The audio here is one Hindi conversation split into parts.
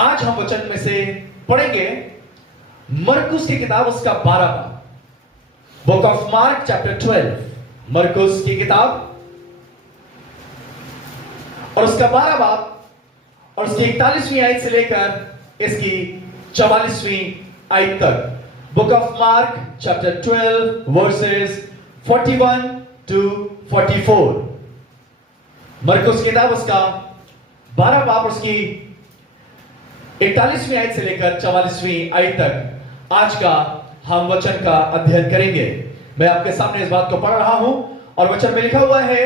आज हम वचन में से पढ़ेंगे मरकुस की किताब उसका 12वां, बुक ऑफ मार्क चैप्टर 12, मरकुस की किताब और उसका 12वां और उसकी 41वीं आयत से लेकर इसकी 44वीं आयत तक। Book of mark chapter 12 versus 41 to 44। मरकुस की किताब उसका 12वां और उसकी 41वीं आयत से लेकर 44वीं आयत तक आज का हम वचन का अध्ययन करेंगे। मैं आपके सामने इस बात को पढ़ रहा हूं और वचन में लिखा हुआ है,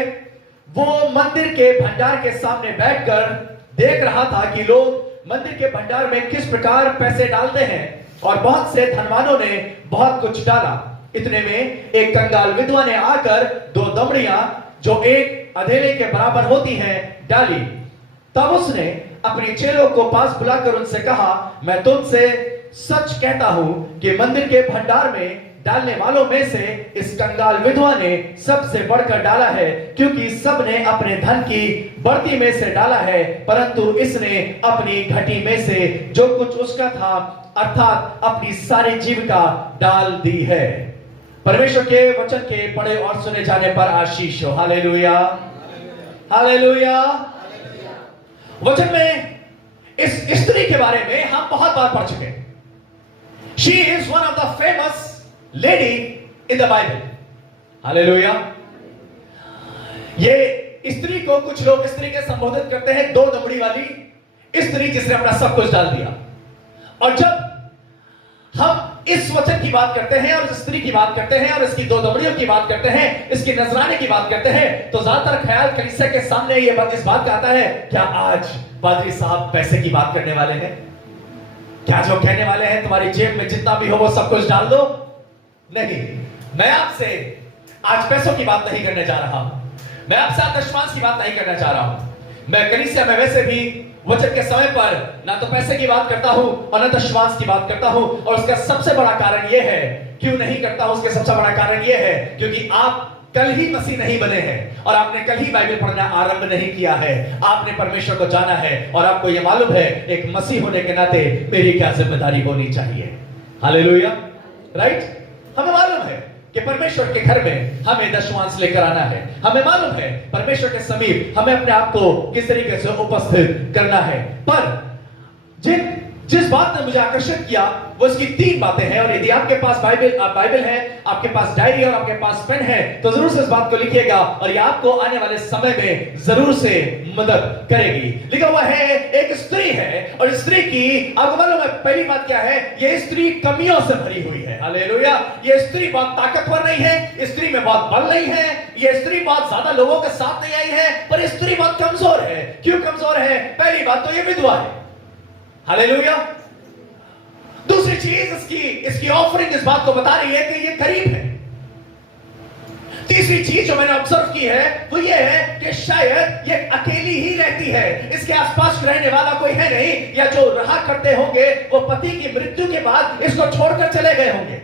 वो मंदिर के भंडार के सामने बैठकर देख रहा था कि लोग मंदिर के भंडार में किस प्रकार पैसे डालते हैं, और बहुत से धनवानों ने बहुत कुछ डाला। इतने में एक कंगाल विधवा ने आकर 2 दमड़ियां जो एक अधेले के बराबर होती हैं डाली। तब उसने अपने चेलों को पास बुलाकर उनसे कहा, मैं तुमसे सच कहता हूं कि मंदिर के भंडार में डालने वालों में से इस कंगाल विधवा ने सबसे बढ़कर डाला है, क्योंकि सबने अपने धन की बढ़ती में से डाला है, परंतु इसने अपनी घटी में से जो कुछ उसका था अर्थात अपनी सारी जीविका डाल दी है। परमेश्वर के वचन के पढ़े और सुने जाने पर आशीष हो। Hallelujah, hallelujah. वचन में इस स्त्री के बारे में हम बहुत बार पढ़ चुके हैं। She is one of the famous lady in the Bible. Hallelujah. ये स्त्री को कुछ लोग इस तरीके से संबोधित करते हैं, 2 दमड़ी वाली स्त्री जिसने अपना सब कुछ डाल दिया। और जब हम इस वचन की बात करते हैं और इस स्त्री की बात करते हैं और इसकी 2 दमड़ियों की बात करते हैं, इसकी नजराने की बात करते हैं, तो ज्यादातर ख्याल कलीसिया के सामने ये बात इस बात का आता है, क्या आज पादरी साहब पैसे की बात करने वाले हैं? क्या जो कहने वाले हैं तुम्हारी जेब में जितना भी हो वो सब कुछ डाल दो? नहीं, मैं आपसे आज पैसों की बात नहीं करने जा रहा हूं। मैं आपसे आज दशमांश की बात नहीं करना चाह रहा हूं। मैं कलीसिया में वैसे भी वचन के समय पर ना तो पैसे की बात करता हूं और ना दशमांश की बात करता हूं, और उसका सबसे बड़ा कारण यह है, क्यों नहीं करता हूं, उसके सबसे बड़ा कारण यह है क्योंकि आप कल ही मसीह नहीं बने हैं और आपने कल ही बाइबल पढ़ना आरंभ नहीं किया है। आपने परमेश्वर को जाना है और आपको यह मालूम है एक मसीह होने के नाते मेरी क्या जिम्मेदारी होनी चाहिए। Hallelujah, right. हमें मालूम है कि परमेश्वर के घर में हमें दशमांश लेकर आना है। हमें मालूम है परमेश्वर के समीप हमें अपने आप को किस तरीके से उपस्थित करना है। पर जिस बात ने मुझे आकर्षित किया वो इसकी 3 बातें हैं, और यदि आपके पास बाइबल है, आपके पास डायरी और आपके पास पेन है, तो जरूर से इस बात को लिखिएगा और ये आपको आने वाले समय में जरूर से मदद करेगी। लिखा हुआ है एक स्त्री है, और स्त्री की आपको मालूम है पहली बात क्या है, ये स्त्री कमियों से भरी हुई है। हालेलुया। ये स्त्री बहुत ताकतवर नहीं है, स्त्री में बहुत बल नहीं है, ये स्त्री बहुत ज्यादा लोगों के साथ नहीं आई है, पर स्त्री बहुत कमजोर है। क्यों कमजोर है? पहली बात तो ये विधवा है। हालेलुया। दूसरी चीज इसकी ऑफरिंग इस बात को बता रही है कि ये गरीब है। तीसरी चीज जो मैंने ऑब्जर्व की है वो ये है कि शायद ये अकेली ही रहती है, इसके आसपास रहने वाला कोई है नहीं, या जो रहा करते होंगे वो पति की मृत्यु के बाद इसको छोड़कर चले गए होंगे,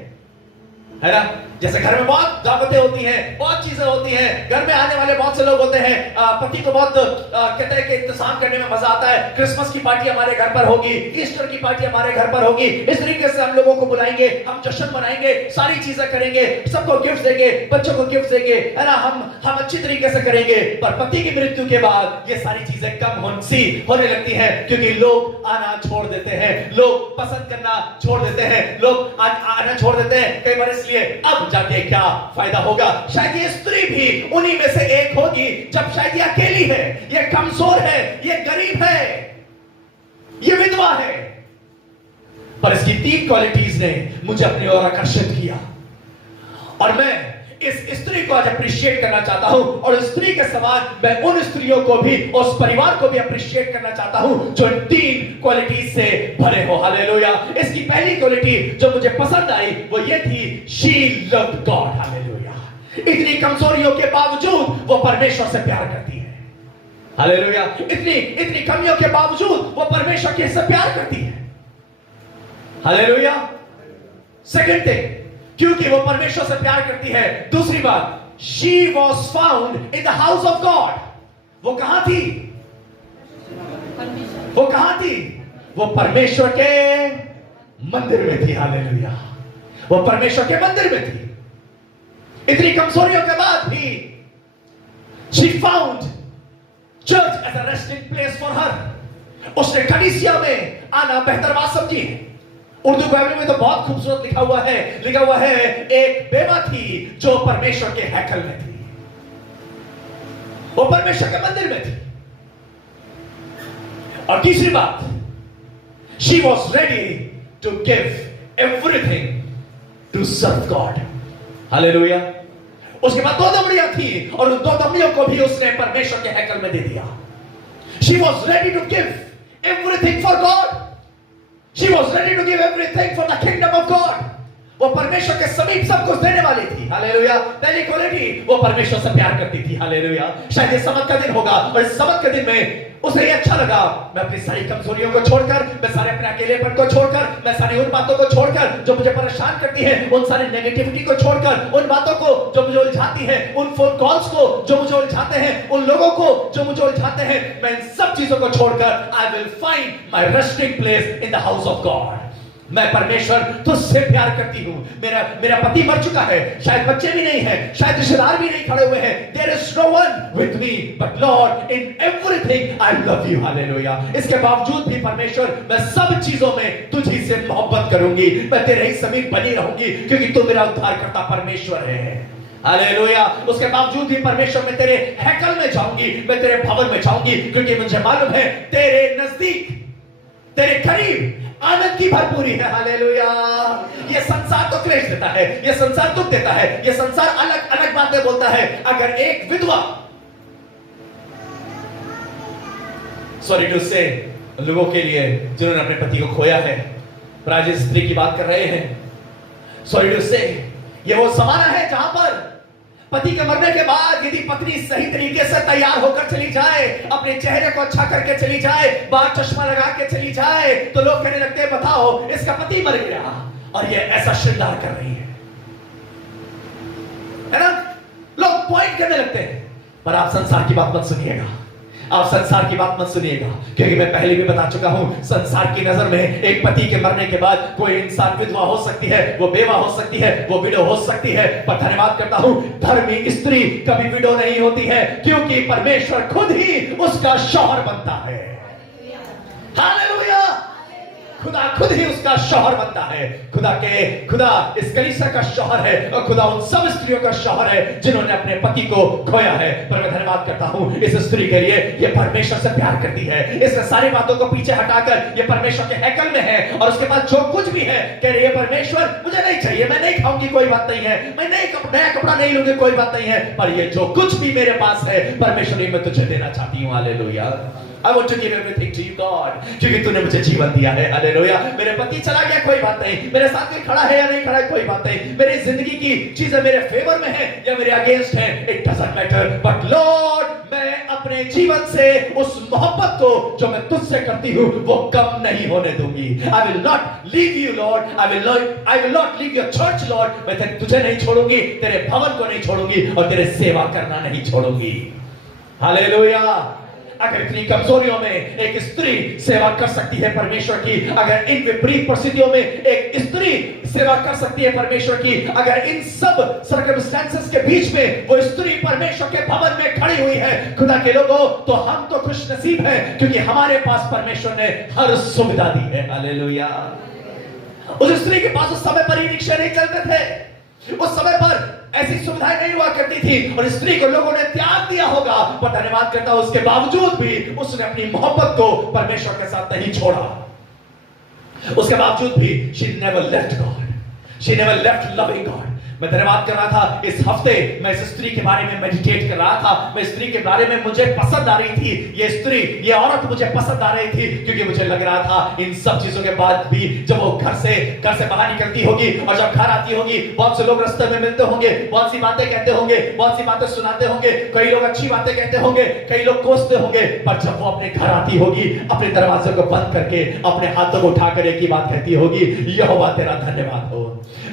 है ना। जैसे घर में बहुत दावतें होती हैं, बहुत चीजें होती हैं, घर में आने वाले बहुत से लोग होते हैं, पति को बहुत कहते हैं कि इंतजाम करने में मजा आता है। क्रिसमस की पार्टी हमारे घर पर होगी, ईस्टर की पार्टी हमारे घर पर होगी, इस तरीके से हम लोगों को बुलाएंगे, हम जश्न मनाएंगे, सारी चीजें करेंगे, सबको गिफ्ट देंगे, बच्चों को गिफ्ट देंगे, है ना, हम अच्छी तरीके से करेंगे। पर पति की मृत्यु के बाद ये सारी चीजें कम होने लगती हैं, क्योंकि लोग आना छोड़ देते हैं, लोग पसंद करना छोड़ देते हैं, लोग आना छोड़ देते हैं। कई बार इसलिए अब जाके क्या फायदा होगा। शायद ये स्त्री भी उन्हीं में से एक होगी, जब शायद ये अकेली है, ये कमजोर है, ये गरीब है, ये विधवा है, पर इसकी 3 क्वालिटीज ने मुझे अपनी ओर आकर्षित किया, और मैं इस स्त्री को आज अप्रिशिएट करना चाहता हूं, और स्त्री के समान मैं उन स्त्रियों को भी, उस परिवार को भी अप्रिशिएट करना चाहता हूं जो इन 3 क्वालिटीज से भरे हो। हालेलुया। इसकी पहली क्वालिटी जो मुझे पसंद आई वो ये थी, शी लव्ड गॉड। हालेलुया। इतनी कमजोरियों के बावजूद वो परमेश्वर से प्यार करती है। हालेलुया। इतनी कमियों के बावजूद वो परमेश्वर के से प्यार करती है। हालेलुया। सेकंड थिंग, क्योंकि वो परमेश्वर से प्यार करती है, दूसरी बात, she was found in the house of God। वो कहां थी? वो कहां थी? वो परमेश्वर के मंदिर में थी। हालेलुया, वो परमेश्वर के मंदिर में थी। इतनी कमजोरियों के बाद भी she found church as a resting place for her. उसने कलीसिया में आना बेहतर बात समझी। उर्दू बाइबल में तो बहुत खूबसूरत लिखा हुआ है एक बेवा थी जो परमेश्वर के हैकल में थी, वो परमेश्वर के मंदिर में थी। और तीसरी बात, she was ready to give everything to serve God. Hallelujah. उसके बाद 2 दमड़ियां थी और उन 2 दमड़ियों को भी उसने परमेश्वर के हैकल में दे दिया। She was ready to give everything for God. She was ready to give everything for the kingdom of God. वो परमेश्वर के समीप सब कुछ देने वाली थी। हालेलुया। पहली क्वालिटी, वो परमेश्वर से प्यार करती थी। हालेलुया। शायद ये सबक का दिन होगा और इस सबक के दिन में उसे ये अच्छा लगा, मैं अपनी सारी कमजोरियों को छोड़कर, मैं सारे अपने अकेलेपन को छोड़कर, मैं सारी उन बातों को छोड़कर जो मुझे परेशान करती है, उन सारी नेगेटिविटी को छोड़कर, उन बातों को जो मुझे उलझाती है, उन फोन कॉल्स को जो मुझे उलझाते हैं, उन लोगों को जो मुझे उलझाते हैं, मैं इन सब चीजों को छोड़कर I will find my resting place in the house of God. मैं परमेश्वर तुझसे प्यार करती हूं। मेरा पति मर चुका है, शायद बच्चे भी नहीं हैं, शायद रिश्तेदार भी नहीं खड़े हुए हैं। There is no one with me, but Lord, in everything I love you. Hallelujah. इसके बावजूद भी परमेश्वर, मैं सब चीजों में तुझी से मोहब्बत करूंगी, मैं तेरे ही समीप बनी रहूंगी, क्योंकि तू मेरा उद्धारकर्ता परमेश्वर है। हालेलुया। उसके बावजूद भी परमेश्वर, मैं तेरे हैकल में जाऊंगी, मैं तेरे भवन में जाऊंगी, क्योंकि मुझे मालूम है तेरे नजदीक, तेरे करीब आनंद की भरपूरी है। हालेलुया। ये संसार तो क्लेश देता है, ये संसार दुख देता है, ये संसार अलग अलग बातें बोलता है। अगर एक विधवा, सॉरी टू से, लोगों के लिए जिन्होंने अपने पति को खोया है, राजेश स्त्री की बात कर रहे हैं, सॉरी टू से, ये वो जमाना है जहां पर पति के मरने के बाद यदि पत्नी सही तरीके से तैयार होकर चली जाए, अपने चेहरे को अच्छा करके चली जाए, बाल चश्मा लगा के चली जाए, तो लोग कहने लगते हैं बताओ इसका पति मर गया और ये ऐसा श्रृंगार कर रही है ना। लोग पॉइंट करने लगते हैं। पर आप संसार की बात मत सुनिएगा, आप संसार की बात मत सुनिएगा, क्योंकि मैं पहले भी बता चुका हूं, संसार की नजर में एक पति के मरने के बाद कोई इंसान विधवा हो सकती है, वो बेवा हो सकती है, वो विडो हो सकती है। पर धन्यवाद करता हूं, धर्मी स्त्री कभी विडो नहीं होती है, क्योंकि परमेश्वर खुद ही उसका शौहर बनता है। हालेलुया। खुदा खुद ही उसका शौहर बनता है। खुदा इस कलीसिया का शौहर है और खुदा उन सब स्त्रियों का शौहर है जिन्होंने अपने पति को खोया है। पर मैं धन्यवाद करता हूं इस स्त्री के लिए, ये परमेश्वर से प्यार करती है, इसने सारी बातों को पीछे हटाकर ये परमेश्वर के हैकल में है और उसके बाद जो कुछ भी है कह रही है परमेश्वर मुझे नहीं चाहिए, मैं नहीं खाऊंगी कोई बात नहीं है, मैं नया कपड़ा नहीं लूंगी कोई बात नहीं है, पर ये जो कुछ भी मेरे पास है परमेश्वर मैं तुझे देना चाहती हूँ। Hallelujah. I want to give everything to you God, क्योंकि तूने मुझे जीवन दिया है। हालेलुया। मेरे पति चला गया कोई बात नहीं, मेरे साथ में खड़ा है या नहीं खड़ा है कोई बात नहीं, मेरी जिंदगी की चीजें मेरे फेवर में है या मेरे अगेंस्ट है, it doesn't matter, but Lord मैं अपने जीवन से उस मोहब्बत को जो मैं तुझसे करती हूँ वो कम नहीं होने दूंगी। I will not leave you Lord, I will not leave your church Lord, मैं तुझे नहीं छोड़ूंगी, तेरे भवन को नहीं छोड़ूंगी और तेरे सेवा करना नहीं छोड़ूंगी। हालेलुया। अगर इतनी कमजोरियों में एक स्त्री सेवा कर सकती है परमेश्वर की, अगर इन विपरीत परिस्थितियों में एक स्त्री सेवा कर सकती है परमेश्वर की, अगर इन सब सर्कमस्टेंसेस के बीच में वो स्त्री परमेश्वर के भवन में खड़ी हुई है खुदा के लोगों, तो हम तो खुश नसीब हैं, क्योंकि हमारे पास परमेश्वर ने हर सुविधा दी है। हालेलुया। उस स्त्री के पास उस समय पर ही रिक्शे नहीं चलते थे, उस समय पर ऐसी सुविधाएं नहीं हुआ करती थी और स्त्री को लोगों ने त्याग दिया होगा, पर धन्यवाद करता हूं उसके बावजूद भी उसने अपनी मोहब्बत को परमेश्वर के साथ नहीं छोड़ा। उसके बावजूद भी she never left God, she never left loving God। मैं धन्यवाद कर रहा था इस हफ्ते, मैं इस स्त्री के बारे में मेडिटेट कर रहा था, मैं स्त्री के बारे में मुझे पसंद आ रही थी, ये स्त्री, ये औरत मुझे पसंद आ रही थी, क्योंकि मुझे लग रहा था इन सब चीजों के बाद भी जब वो घर से बाहर निकलती होगी और जब घर आती होगी, बहुत से लोग रास्ते में मिलते होंगे, बहुत सी बातें कहते होंगे, बहुत सी बातें सुनाते होंगे, कई लोग अच्छी बातें कहते होंगे, कई लोग कोसते होंगे, पर जब वो अपने घर आती होगी, अपने दरवाजे को बंद करके अपने हाथों को उठाकर एक ही बात कहती होगी, यहोवा तेरा धन्यवाद हो,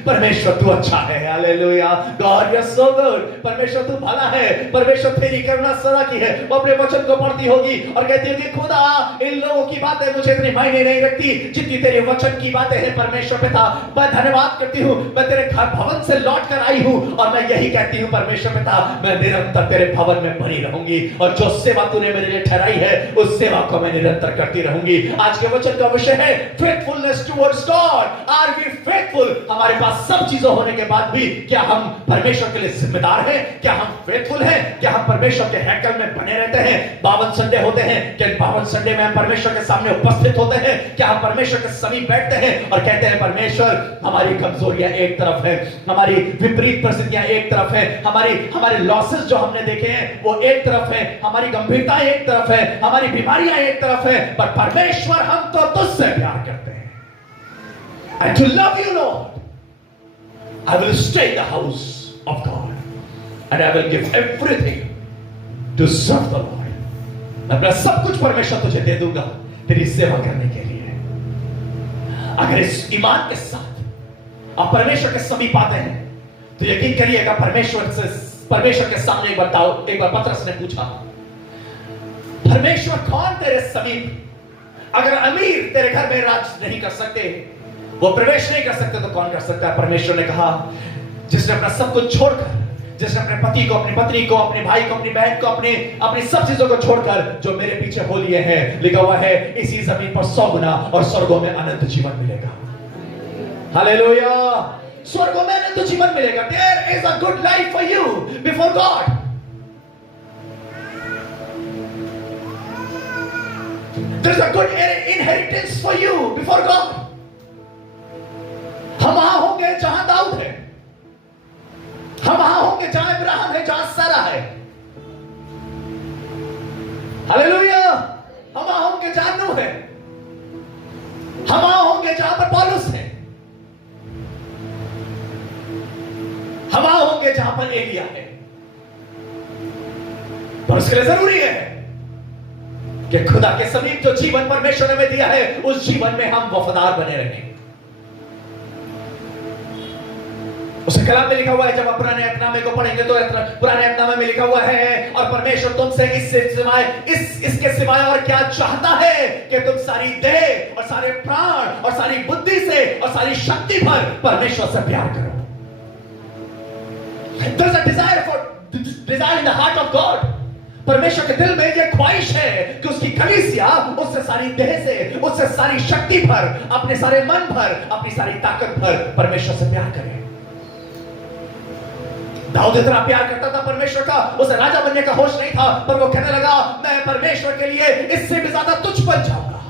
परमेश्वर तू अच्छा है, hallelujah. God you are so good, परमेश्वर तू भला है, परमेश्वर तेरी करुणा सदा की है। वो अपने वचन को पढ़ती होगी और कहती होगी खुदा इन लोगों की बातें मुझे इतनी मायने नहीं रखती जितनी तेरे वचन की बातें हैं। परमेश्वर पिता मैं धन्यवाद करती हूँ, मैं तेरे घर भवन से लौट कर आई हूँ और मैं यही कहती हूँ परमेश्वर पिता मैं निरंतर तेरे भवन में बनी रहूंगी और जो सेवा तूने मेरे लिए ठहराई है उस सेवा को मैं निरंतर करती रहूंगी। आज के वचन का विषय है faithfulness towards God. Are we faithful? हमारे पास सब चीजों होने के बाद भी क्या हम परमेश्वर के लिए जिम्मेदार हैं? क्या हम फेथफुल हैं? क्या हम परमेश्वर के हैकल में बने रहते हैं? 52 संडे होते हैं, क्या 52 संडे में हम परमेश्वर के सामने उपस्थित होते हैं? क्या हम परमेश्वर के समीप बैठते हैं और कहते हैं परमेश्वर हमारी कमजोरियां एक तरफ है, हमारी विपरीत परिस्थितियां एक तरफ है, हमारे लॉसेस जो हमने देखे हैं वो एक तरफ है, हमारी गंभीरता एक तरफ है, हमारी बीमारियां एक तरफ है, पर परमेश्वर हम तो तुझसे प्यार करते हैं। And to love you Lord, I will stay in the house of God and I will give everything to serve the Lord. मैं अपना सब कुछ परमेश्वर तुझे दे दूंगा तेरी सेवा करने के लिए। अगर इस ईमान के साथ आप परमेश्वर के समीप आते हैं तो यकीन करिएगा परमेश्वर के सामने एक बार पतरस ने पूछा परमेश्वर कौन तेरे समीप? अगर अमीर तेरे घर में राज नहीं कर सकते, वो प्रवेश नहीं कर सकते, तो कौन कर सकता है? परमेश्वर ने कहा जिसने अपना सब कुछ छोड़कर, जिसने अपने पति को, अपनी पत्नी को, अपने भाई को, अपनी बहन को, अपनी सब चीजों को छोड़कर जो मेरे पीछे हो लिए हैं, लिखा हुआ है इसी जमीन पर 100 गुना और स्वर्गों में अनंत जीवन मिलेगा। हालेलुया। स्वर्गों में अनंत जीवन मिलेगा। There is a good life for you before God. There is a good inheritance for you before God. हम वहां होंगे जहां दाऊद है, हम वहां होंगे जहां इब्राहिम है, जहां सारा है। हालेलुया। हम वहां होंगे जहां नूह है, हम वहां होंगे जहां पर पौलुस है, हम वहां होंगे जहां पर एलिया है। पर उसके लिए जरूरी है कि खुदा के समीप जो जीवन परमेश्वर ने हमें दिया है उस जीवन में हम वफादार बने रहें। उसे कलाम में लिखा हुआ है, जब आप पुराने अहदनामे को पढ़ेंगे तो पुराने अहदनामे में लिखा हुआ है और परमेश्वर तुमसे इसके सिवाय और क्या चाहता है कि तुम सारी देह और सारे प्राण और सारी बुद्धि से और सारी शक्ति भर परमेश्वर से प्यार करो। There's a desire in the heart of God. परमेश्वर के दिल में यह ख्वाहिश है कि उसकी कलीसिया उससे सारी देह से, उससे सारी शक्ति भर, अपने सारे मन भर, अपनी सारी ताकत भर परमेश्वर से प्यार करे। दाऊद इतना प्यार करता था परमेश्वर का, उसे राजा बनने का होश नहीं था, पर वो कहने लगा मैं परमेश्वर के लिए इससे भी ज्यादा तुच्छ बन जाऊंगा।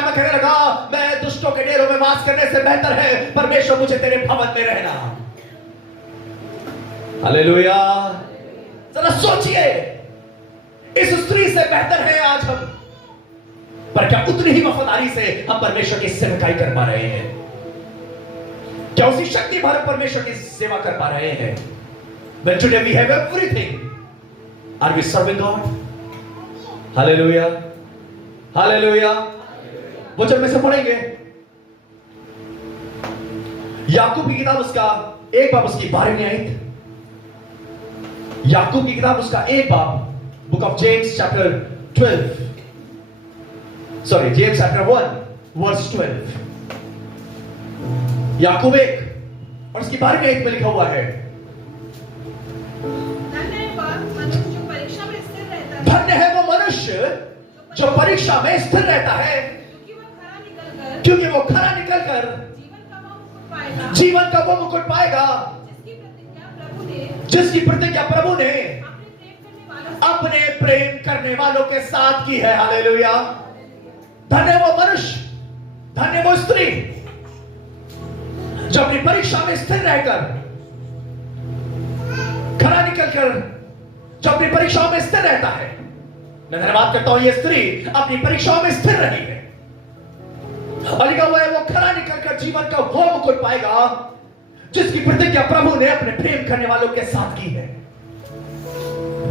में कहने लगा मैं दुष्टों के डेरों में वास करने से बेहतर है परमेश्वर मुझे तेरे भवन में रहना। हालेलुया। जरा सोचिए, इस स्त्री से बेहतर है आज हम, पर क्या उतनी ही वफादारी से हम परमेश्वर की सेवकाई कर पा रहे हैं? क्या उसी शक्ति भर परमेश्वर की सेवा कर पा रहे हैं? When today we have everything, are we serving God? Hallelujah, hallelujah. वो जब में से पढ़ेंगे याकूब की किताब उसका एक बाब उसकी 12वीं आयत, याकूब की किताब उसका एक बाब, book of James chapter 12, sorry James chapter 1 verse 12, याकूब 1 और उसकी 12वीं आयत में लिखा हुआ है धन्य है वो मनुष्य जो परीक्षा में स्थिर रहता है, क्योंकि वो खरा निकलकर जीवन का वो मुकुट पाएगा जिसकी प्रतिज्ञा प्रभु ने अपने प्रेम करने वालों के साथ की है। हालेलुया। धन्य वो मनुष्य, धन्य वो स्त्री जो अपनी परीक्षा में स्थिर रहकर, खरा निकलकर जो अपनी परीक्षाओं में स्थिर रहता है। मैं धन्यवाद करता हूं ये स्त्री अपनी परीक्षाओं में स्थिर रही है और लिखा हुआ है वो खरा निकलकर जीवन का वो मुकुट पाएगा जिसकी प्रतिज्ञा प्रभु ने अपने प्रेम करने वालों के साथ की है।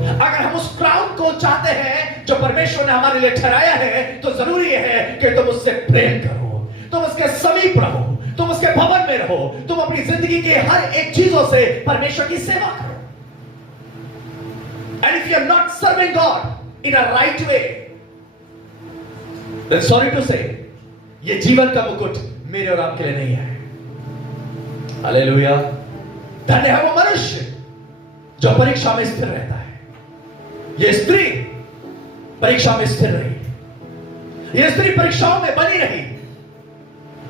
अगर हम उस क्राउन को चाहते हैं जो परमेश्वर ने हमारे लिए ठहराया है, तो जरूरी है कि तुम उससे प्रेम करो, तुम उसके समीप रहो, तुम उसके भवन में जिंदगी के हर एक चीजों से परमेश्वर की सेवा करो। And if you are not serving God in a right way, then sorry to say, ये जीवन का मुकुट मेरे और आपके लिए नहीं है। हालेलुया। धन्य है वो मनुष्य जो परीक्षा में स्थिर रहता है। ये स्त्री परीक्षा में स्थिर रही, ये स्त्री परीक्षाओं में बनी रही,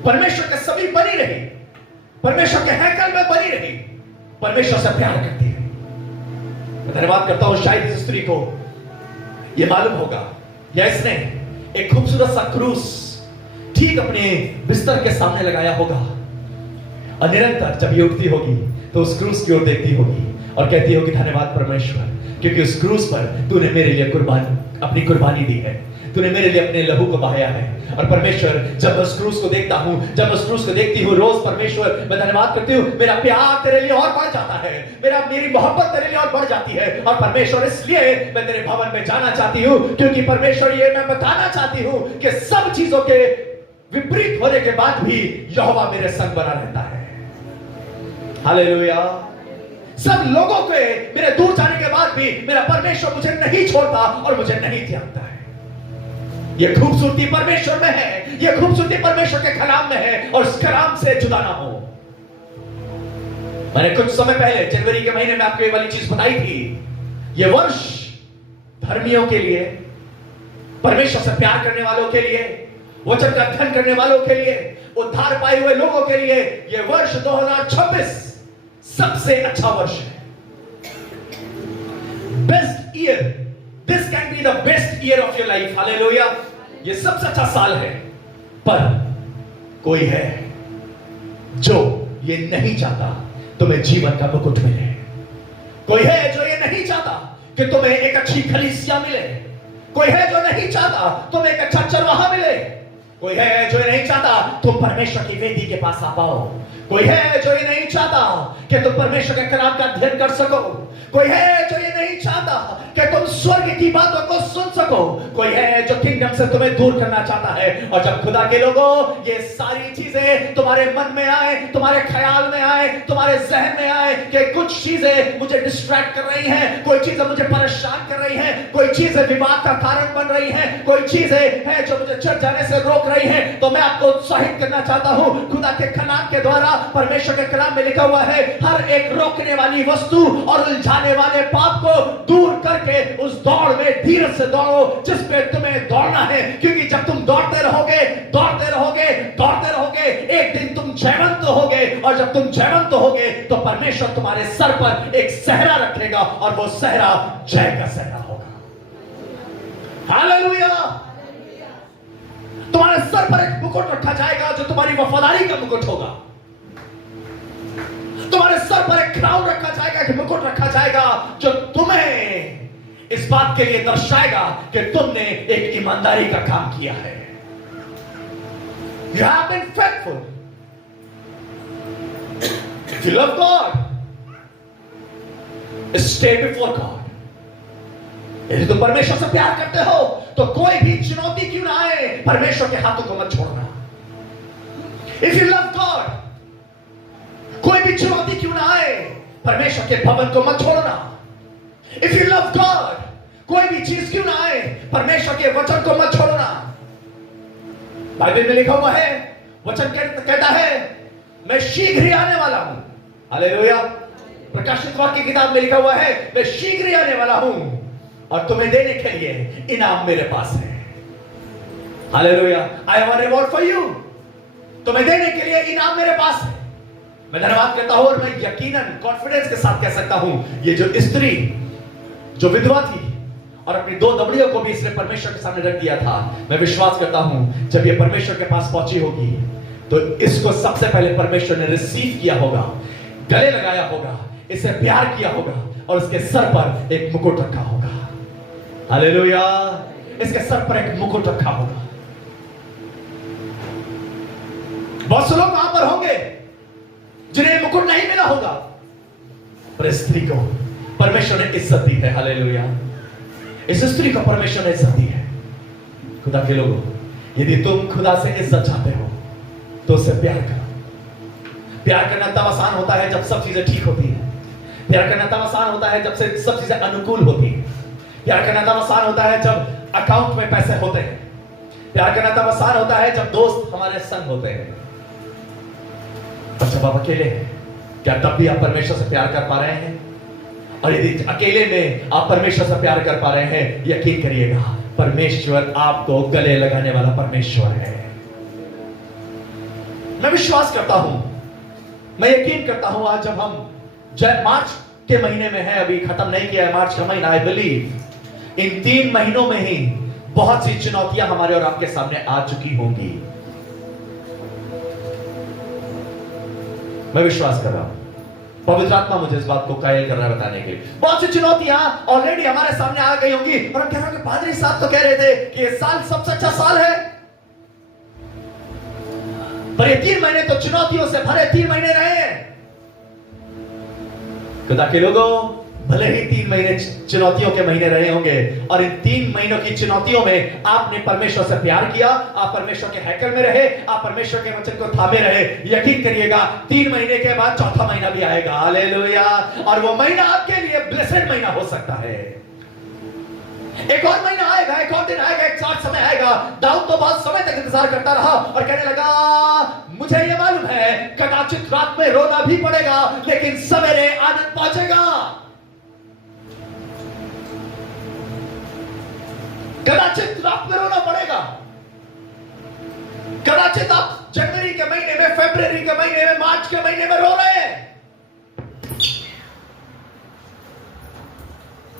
परमेश्वर के समीप बनी रही, परमेश्वर के हैकल में बनी रही, परमेश्वर से प्यार करती है। मैं धन्यवाद करता हूं, शायद इस स्त्री को यह मालूम होगा या इसने एक खूबसूरत सा क्रूस ठीक अपने बिस्तर के सामने लगाया होगा, और निरंतर जब ये उठती होगी तो उस क्रूस की ओर देखती होगी और कहती होगी, धन्यवाद परमेश्वर, क्योंकि उस क्रूस पर तूने मेरे लिए अपनी कुर्बानी दी है, तूने मेरे लिए अपने लहू को बहाया है। और परमेश्वर, जब उस क्रूस को देखता हूं, जब उस क्रूस को देखती हूं रोज, परमेश्वर मैं धन्यवाद करती हूं, मेरा प्यार तेरे लिए और बढ़ जाता है, मेरी मोहब्बत तेरे लिए और बढ़ जाती है। और परमेश्वर, इसलिए मैं तेरे भवन में जाना चाहती हूं, क्योंकि परमेश्वर ये मैं बताना चाहती हूं कि सब चीजों के विपरीत होने के बाद भी यहोवा मेरे संग बना रहता है। हालेलुया। सब लोगों के मेरे दूर जाने के बाद भी मेरा परमेश्वर मुझे नहीं छोड़ता और मुझे नहीं त्यागता है। यह खूबसूरती परमेश्वर में है, यह खूबसूरती परमेश्वर के कलाम में है, और उस कलाम से जुदा ना हो। मैंने कुछ समय पहले जनवरी के महीने में आपको ये वाली चीज बताई थी। यह वर्ष धर्मियों के लिए, परमेश्वर से प्यार करने वालों के लिए, वचन का अध्ययन करने वालों के लिए, उद्धार पाए हुए लोगों के लिए यह वर्ष 2026 सबसे अच्छा वर्ष है। Best year, this can be the best year of your life. Hallelujah. यह सबसे अच्छा साल है। पर कोई है जो ये नहीं चाहता तुम्हें जीवन का मुकुट मिले। कोई है जो ये नहीं चाहता कि तुम्हें एक अच्छी कलीसिया मिले। कोई है जो नहीं चाहता तुम्हें एक अच्छा चरवाहा मिले। कोई है जो ये नहीं चाहता तुम परमेश्वर की वेदी के पास आ पाओ। कोई है जो ये नहीं चाहता कि तुम परमेश्वर के कलाम का अध्ययन कर सको। कोई है जो ये नहीं चाहता कि तुम स्वर्ग की बातों को सुन सको। कोई है जो किंगडम से तुम्हें दूर करना चाहता है। और जब खुदा के लोगों ये सारी चीजें तुम्हारे मन में आए, तुम्हारे ख्याल में आए, तुम्हारे जहन में आए कि कुछ चीजें मुझे डिस्ट्रैक्ट कर रही हैं, कोई चीजें मुझे परेशान कर रही हैं, कोई चीजें विवाद का कारण बन रही हैं, कोई चीजें हैं जो मुझे चढ़ जाने से रोक रही हैं, तो मैं आपको उत्साहित करना चाहता हूं। खुदा के कलाम के द्वारा, परमेश्वर के कलाम में लिखा हुआ है, हर एक रोकने वाली वस्तु और उलझाने वाले पाप को दूर करके उस दौड़ में धीरज से दौड़ो जिस पे तुम्हें दौड़ना है। क्योंकि जब तुम दौड़ते रहोगे, दौड़ते रहोगे, दौड़ते रहोगे, एक दिन तुम जयवंत होगे। और जब तुम जयवंत होगे तो परमेश्वर तुम्हारे सर पर एक सहरा रखेगा और वो सहरा जय का सहरा होगा। हालेलुया। तुम्हारे सर पर एक मुकुट रखा जाएगा जो तुम्हारी वफादारी का मुकुट होगा। तुम्हारे सर पर एक क्राउन रखा जाएगा, कि मुकुट रखा जाएगा जो तुम्हें इस बात के लिए दर्शाएगा कि तुमने एक ईमानदारी का काम किया है। You have been faithful. If you love God, stay before God. यदि तुम परमेश्वर से प्यार करते हो तो कोई भी चुनौती क्यों ना आए, परमेश्वर के हाथों को मत छोड़ना। If you love God, कोई भी चुनौती क्यों ना आए, परमेश्वर के भवन को मत छोड़ना। If you love God, कोई भी चीज क्यों ना आए, परमेश्वर के वचन को मत छोड़ना। बाइबल में लिखा हुआ है, वचन कहता है मैं शीघ्र ही आने वाला हूं। हालेलुया। प्रकाशित वाक्य की किताब में लिखा हुआ है, मैं शीघ्र ही आने वाला हूं और तुम्हें देने के लिए इनाम मेरे पास है। Hallelujah. I have a reward for you. तुम्हें देने के लिए इनाम मेरे पास है। मैं धन्यवाद करता हूं और मैं यकीनन कॉन्फिडेंस के साथ कह सकता हूं, ये जो स्त्री जो विधवा थी और अपनी 2 दमड़ियों को भी इसने परमेश्वर के सामने रख दिया था, मैं विश्वास करता हूं जब ये परमेश्वर के पास पहुंची होगी तो इसको सबसे पहले परमेश्वर ने रिसीव किया होगा, गले लगाया होगा, इसे प्यार किया होगा और उसके सर पर एक मुकुट रखा होगा। हालेलुया। इसके सर पर एक मुकुट रखा होगा। बहुत से लोग वहां पर होंगे जिन्हें मुकुट नहीं मिला होगा, पर स्त्री को परमेश्वर ने इज्जत दी है। हालेलुया। इस स्त्री को परमेश्वर ने इज्जत दी है। खुदा के लोगों, यदि तुम खुदा से इज्जत चाहते हो तो उससे प्यार करो। प्यार करना तब आसान होता है जब सब चीजें ठीक होती है। प्यार करना तब आसान होता है जब से सब चीजें अनुकूल होती है। प्यार करना तब आसान होता है जब अकाउंट में पैसे होते हैं। प्यार करना तब आसान होता है जब दोस्त हमारे संग होते हैं। और जब आप अकेले हैं, क्या तब भी आप परमेश्वर से प्यार कर पा रहे हैं? और यदि अकेले में आप परमेश्वर से प्यार कर पा रहे हैं, यकीन करिएगा परमेश्वर आपको गले लगाने वाला परमेश्वर है। मैं विश्वास करता हूं, मैं यकीन करता हूं, आज जब हम मार्च के महीने में है, अभी खत्म नहीं किया है मार्च का महीना, आई बिलीव इन 3 महीनों में ही बहुत सी चुनौतियां हमारे और आपके सामने आ चुकी होंगी। मैं विश्वास कर रहा हूं, पवित्र आत्मा मुझे इस बात को कायल कर रहा है बताने के लिए। बहुत सी चुनौतियां ऑलरेडी हमारे सामने आ गई होंगी और हम कह रहे हैं कि पादरी साहब तो कह रहे थे कि ये साल सबसे अच्छा साल है, पर ये 3 महीने तो चुनौतियों से भरे 3 महीने रहे हैं। खुदा के लोगों, भले ही 3 महीने चुनौतियों के महीने रहे होंगे और इन 3 महीनों की चुनौतियों में आपने परमेश्वर से प्यार किया, आप परमेश्वर के हैकल में रहे, आप परमेश्वर के वचन को थामे रहे। यकीन करिएगा 3 महीने के बाद चौथा महीना भी आएगा। हालेलुया। और वो महीना आपके लिए ब्लेसेड महीना हो सकता है। एक और महीना आएगा, एक और दिन आएगा, एक साथ समय आएगा। दाऊद तो बहुत समय तक इंतजार करता रहा और कहने लगा, मुझे ये मालूम है कदाचित रात में रोना भी पड़ेगा, लेकिन सवेरे आनंद पहुंचेगा। कदाचित रात में रोना पड़ेगा, कदाचित आप जनवरी के महीने में, फरवरी के महीने में, मार्च के महीने में रो रहे हैं।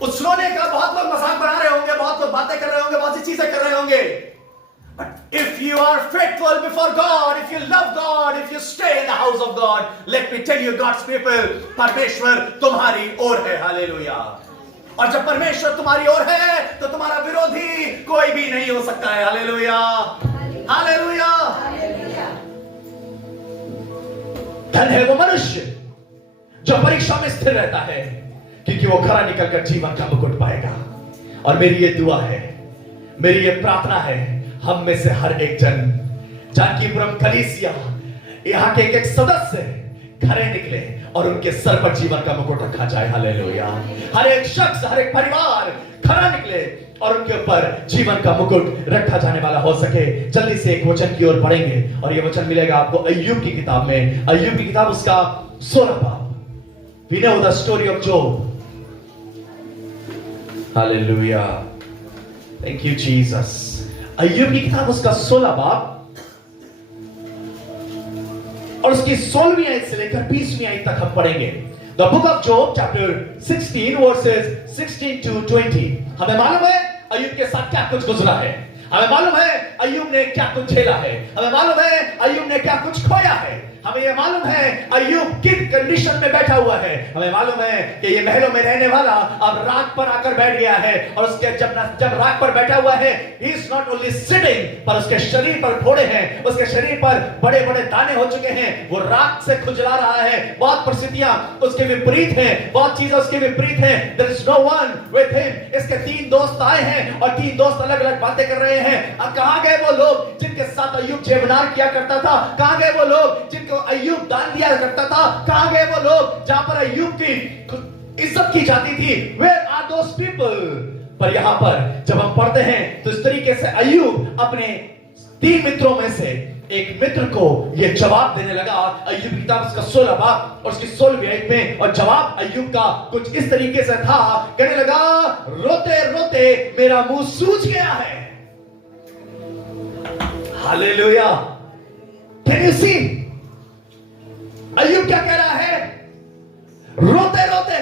उस रोने का बहुत लोग मजाक बना रहे होंगे, बहुत लोग बातें कर रहे होंगे, बहुत सी चीजें कर रहे होंगे। But if you are faithful before God, if you love God, if you stay in the house of God, let me tell you God's people, परमेश्वर तुम्हारी ओर है। हालेलुया। और जब परमेश्वर तुम्हारी ओर है तो तुम्हारा विरोधी कोई भी नहीं हो सकता है। Hallelujah, hallelujah. धन्य है वो मनुष्य जो परीक्षा में स्थिर रहता है, क्योंकि वो खरा निकलकर जीवन का मुकुट पाएगा। और मेरी ये दुआ है, मेरी ये प्रार्थना है, हम में से हर एक जन, जानकीपुरम कलीसिया, यहाँ के एक सदस्य खरे निकले और उनके सर पर जीवन का मुकुट रखा जाए। हालेलुया। हर एक शख्स, हर एक परिवार खरा निकले और उनके ऊपर जीवन का मुकुट रखा जाने वाला हो सके। जल्दी से एक वचन की ओर बढ़ेंगे और ये वचन मिलेगा आपको अय्यूब की किताब में। अय्यूब की किताब उसका 16 बाब। We know the story of Job. Hallelujah. Thank you Jesus. अय्यूब की किताब उसका 16 बाब और उसकी 16वीं आयत से लेकर 20वीं आयत तक हम पढ़ेंगे। The book of Job, chapter 16, verses 16 to 20. हमें मालूम है अय्यूब के साथ क्या कुछ गुजरा है, हमें मालूम है अय्यूब ने क्या कुछ झेला है, हमें मालूम है अय्यूब ने क्या कुछ खोया है, हमें यह मालूम है अय्यूब किन कंडीशन में बैठा हुआ है, हमें मालूम है कि ये महलों में रहने वाला अब राख पर आकर बैठ गया है। और उसके जब राख पर बैठा हुआ है, he is not only sitting, पर उसके शरीर पर फोड़े हैं, उसके शरीर पर बड़े बड़े दाने हो चुके हैं, वो राख से खुजला रहा है। बहुत परिस्थितियां उसके विपरीत हैं, बहुत चीजें उसके विपरीत हैं। There is no one with him. इसके 3 दोस्त आए हैं और 3 दोस्त अलग अलग बातें कर रहे हैं। अब कहां गए वो लोग जिनके साथ अय्यूब जेबनार किया करता था? कहां गए वो लोग जिनको अय्यूब दान दिया करता था? कहां गए वो लोग जहां पर अय्यूब की इज्जत की जाती थी? Where are those people? पर यहां पर जब हम पढ़ते हैं तो इस तरीके से अय्यूब अपने 3 मित्रों में से एक मित्र को यह जवाब देने लगा। अय्यूब की किताब उसका 16 बाब और उसकी 16वीं आयत में, और जवाब अय्यूब का कुछ इस तरीके से था, कहने लगा, रोते रोते मेरा मुंह सूज गया है। हालेलुया। Can you see? अय्यूब क्या कह रहा है? रोते रोते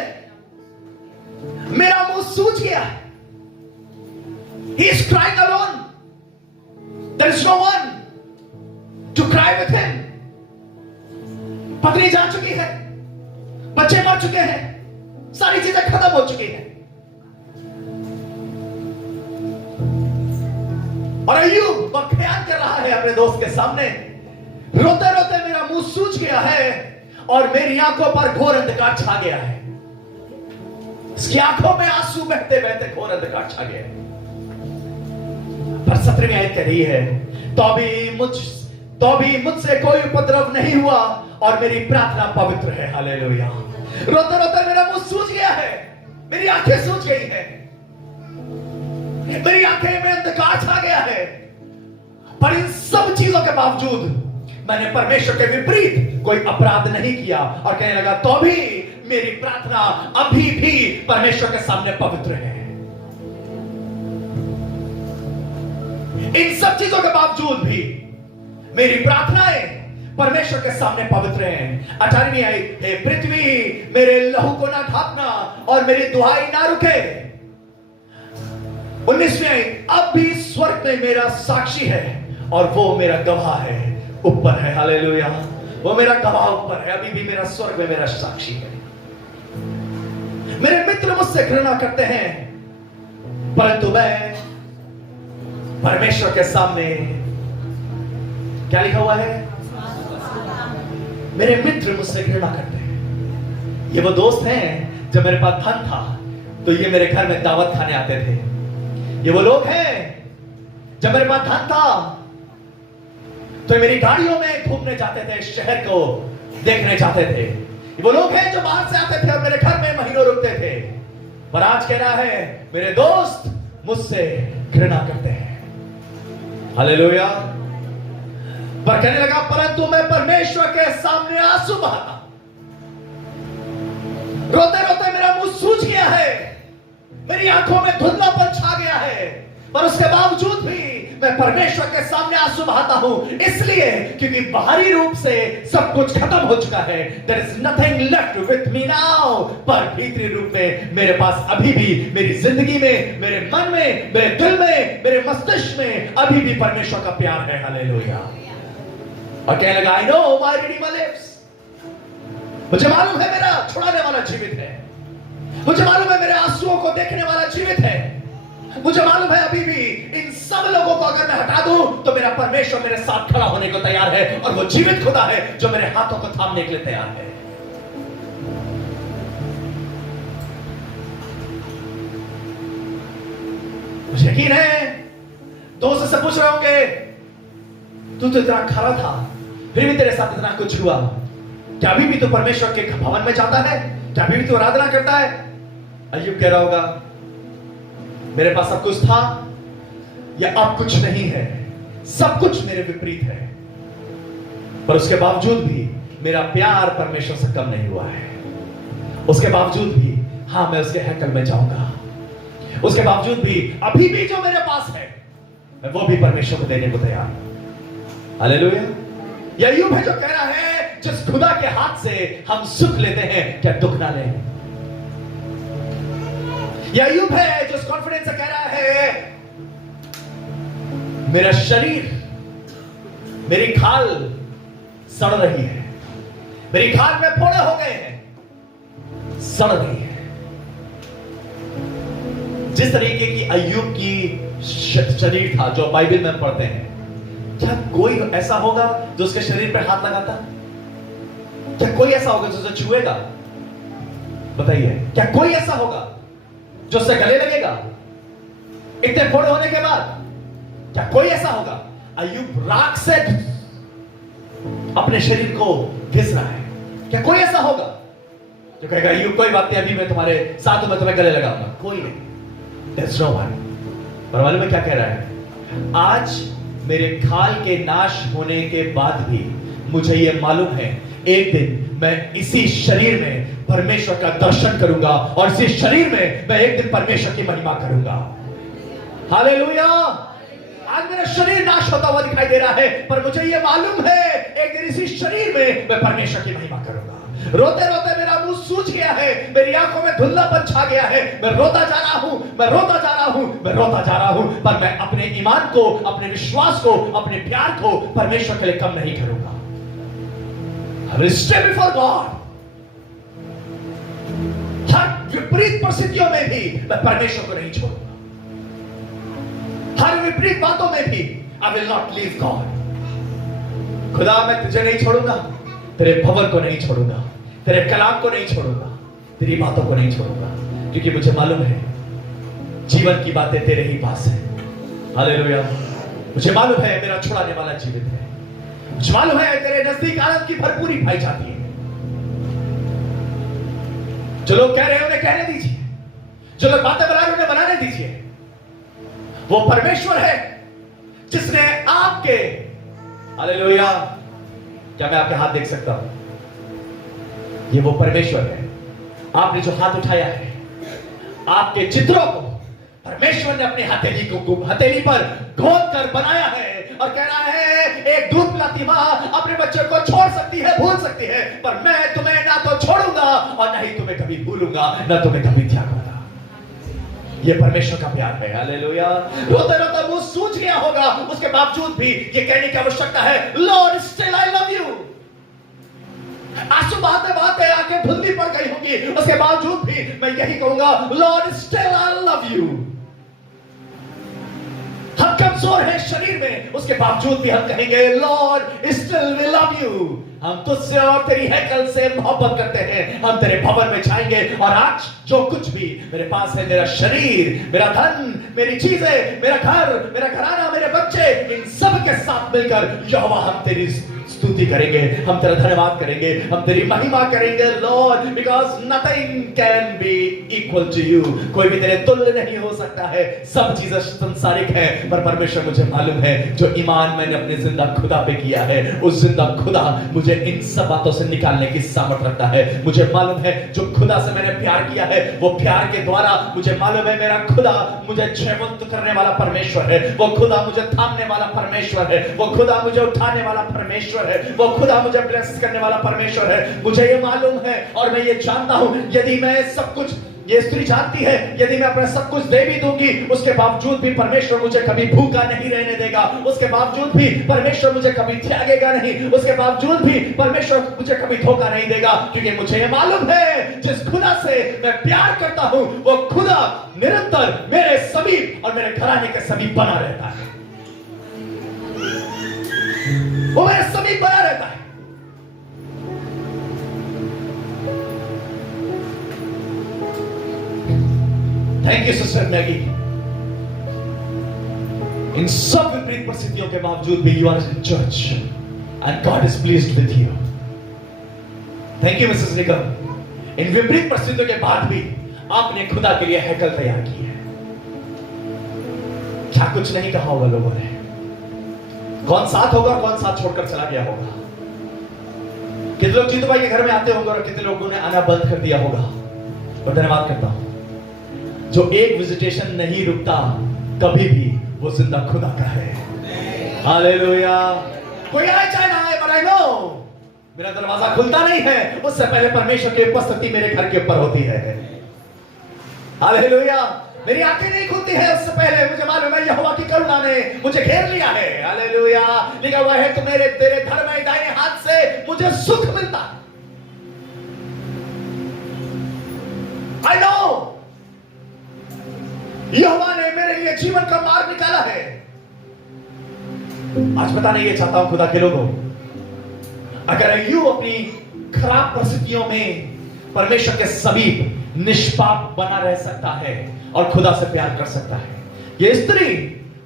मेरा मुंह सूज गया है। He is crying alone. There is no one to cry with him. पत्नी जा चुकी है, बच्चे मर चुके हैं, सारी चीजें खत्म हो चुकी हैं। और अय्यूब बख्यान कर रहा है अपने दोस्त के सामने, रोते रोते मेरा मुंह सूज गया है और मेरी आंखों पर घोर अंधकार छा गया है। इसकी आंखों में आंसू बहते बहते घोर अंधकार छा गया है। पर 17वीं आयत कह रही है, तो भी तो भी मुझसे कोई उपद्रव नहीं हुआ और मेरी प्रार्थना पवित्र है। हालेलुया। रोते रोते मेरा मुंह सूज गया है, मेरी आंखें सूज गई है, मेरी आंखें में अंधकार छा गया है, पर इन सब चीजों के बावजूद मैंने परमेश्वर के विपरीत कोई अपराध नहीं किया और कहने लगा तो भी मेरी प्रार्थना अभी भी परमेश्वर के सामने पवित्र है। इन सब चीजों के बावजूद भी मेरी प्रार्थनाएं परमेश्वर के सामने पवित्र हैं। 18वीं आई, हे पृथ्वी मेरे लहू को ना ढांपना और मेरी दुहाई ना रुके। 19वीं आई, अब भी स्वर्ग में मेरा साक्षी है और वो मेरा गवाह है, ऊपर है। हालेलुया। वो मेरा गवाह ऊपर है, अभी भी मेरा स्वर्ग में मेरा साक्षी है। मेरे मित्र मुझसे घृणा करते हैं, परंतु मैं परमेश्वर के सामने, क्या लिखा हुआ है? मेरे मित्र मुझसे घृणा करते हैं। ये वो दोस्त हैं जब मेरे पास धन था तो ये मेरे घर में दावत खाने आते थे। ये वो लोग हैं जब मेरे पास धन था तो मेरी गाड़ियों में घूमने जाते थे, शहर को देखने जाते थे। ये वो लोग हैं जो बाहर से आते थे और मेरे घर में महीनों रुकते थे। पर आज कह रहा है मेरे दोस्त मुझसे घृणा करते हैं। हालेलुया। पर कहने लगा परंतु मैं परमेश्वर के सामने आंसू बहाता, रोते रोते मेरा मुंह सूज गया है, मेरी आंखों में धुंधलापन छा गया है, पर उसके बावजूद भी मैं परमेश्वर के सामने आंसू बहाता हूं, इसलिए क्योंकि बाहरी रूप से सब कुछ खत्म हो चुका है। There is nothing left with me now। पर भीतरी रूप में मेरे पास अभी भी मेरी जिंदगी में, मेरे मन में, मेरे दिल में, मेरे मस्तिष्क में अभी भी परमेश्वर का प्यार है। हालेलुया। और कहने लगा I know my redeemer lives। मुझे मालूम है मेरा छुड़ाने वाला जीवित है, मुझे मालूम है मेरे आंसुओं को देखने वाला जीवित है, मुझे मालूम है अभी भी इन सब लोगों को अगर मैं हटा दूं तो मेरा परमेश्वर मेरे साथ खड़ा होने को तैयार है और वो जीवित खुदा है जो मेरे हाथों को थामने के लिए तैयार है। मुझे यकीन है दोस्त से पूछ रहे होंगे तू तो इतना खरा था फिर भी तेरे साथ इतना कुछ हुआ, क्या अभी भी तू परमेश्वर के भवन में जाता है? क्या अभी भी तू आराधना करता है? अय्यूब कह रहा होगा मेरे पास सब कुछ था या अब कुछ नहीं है, सब कुछ मेरे विपरीत है, पर उसके बावजूद भी मेरा प्यार परमेश्वर से कम नहीं हुआ है। उसके बावजूद भी हां मैं उसके हैकल में जाऊंगा, उसके बावजूद भी अभी भी जो मेरे पास है मैं वो भी परमेश्वर को देने को तैयार हूं। हालेलुया। ये अय्यूब है जो कह रहा है जिस खुदा के हाथ से हम सुख लेते हैं क्या दुख ना लें। यह अय्यूब है जो कॉन्फिडेंस से कह रहा है मेरा शरीर, मेरी खाल सड़ रही है, मेरी खाल में फोड़े हो गए हैं, सड़ रही है। जिस तरीके की अय्यूब की शरीर था जो बाइबल में पढ़ते हैं, क्या कोई ऐसा होगा जो उसके शरीर पर हाथ लगाता? क्या कोई ऐसा होगा जो उसे छुएगा? बताइए, क्या कोई ऐसा होगा जो उससे गले लगेगा इतने फोड़े होने के बाद? क्या कोई ऐसा होगा? अय्यूब राख से अपने शरीर को घिस रहा है, क्या कोई ऐसा होगा जो कहेगा अय्यूब कोई बात नहीं, अभी मैं तुम्हारे साथ में तुम्हें गले लगाऊंगा? कोई नहीं। There's no one। पर मालूम है क्या कह रहा है? आज मेरे खाल के नाश होने के बाद भी मुझे यह मालूम है एक दिन मैं इसी शरीर में परमेश्वर का दर्शन करूंगा और इसी शरीर में मैं एक दिन परमेश्वर की महिमा करूंगा। हालेलुया। आज मेरा शरीर नाश होता हुआ दिखाई दे रहा है, पर मुझे यह मालूम है एक दिन इसी शरीर में मैं परमेश्वर की महिमा करूंगा। रोते रोते मेरा मुंह सूज गया है, मेरी आंखों में धुंधलापन छा गया है, मैं रोता जा रहा हूं, मैं रोता जा रहा हूं, मैं रोता जा रहा हूं, पर मैं अपने ईमान को, अपने विश्वास को, अपने प्यार को परमेश्वर के लिए कम नहीं करूंगा। I will stay before God। हर विपरीत परिस्थितियों में भी मैं परमेश्वर को नहीं छोड़ूंगा, हर विपरीत बातों में भी I will not leave God। खुदा मैं तुझे नहीं छोड़ूंगा, तेरे भवन को नहीं छोड़ूंगा, तेरे कलाम को नहीं छोड़ूंगा, तेरी बातों को नहीं छोड़ूंगा, क्योंकि मुझे मालूम है जीवन की बातें तेरे ही पास है। हालेलुया। मुझे मालूम है मेरा छुड़ाने वाला जीवित है, मालूम है तेरे नजदीक आनंद की भरपूरी पाई जाती है। जो लोग कह रहे हैं उन्हें कहने दीजिए, जो लोग बातें बना रहे हैं उन्हें बनाने दीजिए। वो परमेश्वर है जिसने आपके, हालेलुया, क्या मैं आपके हाथ देख सकता हूं? ये वो परमेश्वर है। आपने जो हाथ उठाया है, आपके चित्रों को परमेश्वर ने अपनी हथेली पर घोद कर बनाया है और कह रहा है एक दूध पिलाती मां अपने बच्चे को छोड़ सकती है, भूल सकती है, पर मैं तुम्हें ना तो छोड़ूंगा और ना ही तुम्हें कभी भूलूंगा, ना तुम्हें कभी त्यागूंगा। ये परमेश्वर का प्यार है। हालेलुया। रोते रोते मुंह सूज गया होगा, उसके बावजूद भी ये कहने की आवश्यकता है, Lord still I love you. आंसू बहाते बहाते आंखें धुंधली पड़ गई होंगी, उसके बावजूद भी मैं यही कहूंगा, Lord still I love you. हम कमजोर हैं शरीर में, उसके बावजूद भी हम कहेंगे, Lord still we love you. हम तुझसे और तेरी हैकल से मोहब्बत करते हैं। हम तेरे भवन में जाएंगे और आज जो कुछ भी मेरे पास है, मेरा शरीर, मेरा धन, मेरी चीजें, मेरा घर, मेरा घराना, मेरे बच्चे, इन सब के साथ मिलकर यहोवा हम तेरी स्तुति करेंगे, हम तेरा धन्यवाद करेंगे, हम तेरी महिमा करेंगे, Lord, because nothing can be equal to you. कोई भी तेरे तुल्य नहीं हो सकता है। सब चीजें संसारिक है, पर परमेश्वर मुझे मालूम है जो ईमान मैंने अपने जिंदा खुदा पे किया है, उस जिंदा खुदा मुझे इन सब बातों से निकालने की सामर्थ रखता है। मुझे मालूम है जो खुदा से मैंने प्यार किया है, वो प्यार के द्वारा मुझे मालूम है मेरा खुदा मुझे जयवंत करने वाला परमेश्वर है, वो खुदा मुझे थामने वाला परमेश्वर है, वो खुदा मुझे उठाने वाला परमेश्वर है, वो खुदा मुझे ब्लेस करने वाला परमेश्वर है। मुझे ये मालूम है और मैं ये जानता हूं, यदि मैं सब कुछ, ये स्त्री जानती है, यदि मैं अपना सब कुछ दे भी दूंगी, उसके बावजूद भी परमेश्वर मुझे कभी भूखा नहीं रहने देगा, उसके बावजूद भी परमेश्वर मुझे कभी त्यागेगा नहीं, उसके बावजूद भी परमेश्वर मुझे कभी धोखा नहीं देगा, क्योंकि मुझे ये मालूम है जिस खुदा से मैं प्यार करता हूं, वो खुदा निरंतर मेरे समीप और मेरे घराने के समीप बना रहता है। वो मेरे समीप बना रहता है। Thank you sister Maggie. इन सब विपरीत परिस्थितियों के बावजूद भी you are in church and God is pleased with you. Thank you Mrs Nikam. इन विपरीत परिस्थितियों के बाद भी आपने खुदा के लिए हैकल तैयार की है। क्या कुछ नहीं कहा होगा लोगों ने, कौन साथ होगा, कौन साथ छोड़कर चला गया होगा। कितने लोग जीतू भाई के घर में आते होंगे और कितने लोगों ने आना बंद कर दिया होगा। और धन्यवाद करता हूं जो एक विजिटेशन नहीं रुकता कभी भी, वो जिंदा खुदा का है। हालेलुया। कोई आए चाहे ना आए, but I know मेरा दरवाजा खुलता नहीं है, उससे पहले परमेश्वर की उपस्थिति मेरे घर के ऊपर होती है। हालेलुया। मेरी आंखें नहीं खुलती है, उससे पहले मुझे मालूम है यहोवा की करुणा ने मुझे घेर लिया है। हालेलुया। लिखा हुआ है कि मेरे तेरे घर में दाहिने हाथ से मुझे सुख मिलता है। I know यहोवा ने मेरे लिए जीवन का मार्ग निकाला है। आज बताने ये चाहता हूं खुदा के लोगों, अगर यू अपनी खराब परिस्थितियों में परमेश्वर के समीप निष्पाप बना रह सकता है और खुदा से प्यार कर सकता है। ये स्त्री